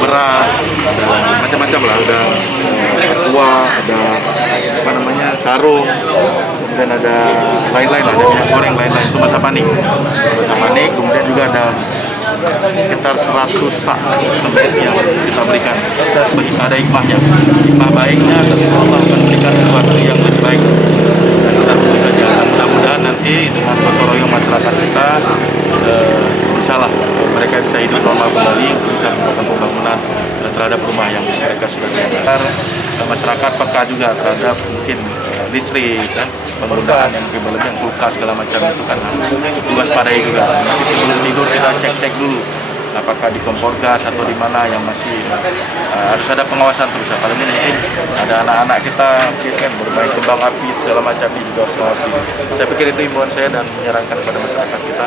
beras, ada macam-macam lah, ada kuah, ada apa namanya sarung, dan ada lain-lain, ada minyak goreng lain-lain. Itu masa panik, kemudian juga ada sekitar 100 sak semen yang kita berikan. Ada hikmahnya, hikmah baiknya tentu Allah akan berikan sesuatu yang lebih baik. Dan kita tunggu saja, mudah-mudahan nanti dengan gotong royong masyarakat kita bisalah mereka bisa hidup normal kembali, bisa melakukan pembangunan terhadap rumah yang mereka sudah diantar. Masyarakat peka juga terhadap mungkin listrik, kan, penggunaan yang lebih berlebihan, kulkas segala macam itu kan harus diwaspadai juga. Mungkin sebelum tidur kita cek dulu apakah di kompor gas atau di mana yang masih harus ada pengawasan terus. Apalagi mungkin ada anak-anak kita mungkin kan bermain kembang api segala macam, ini juga harus mengawasi. Saya pikir itu himbauan saya dan menyarankan kepada masyarakat kita.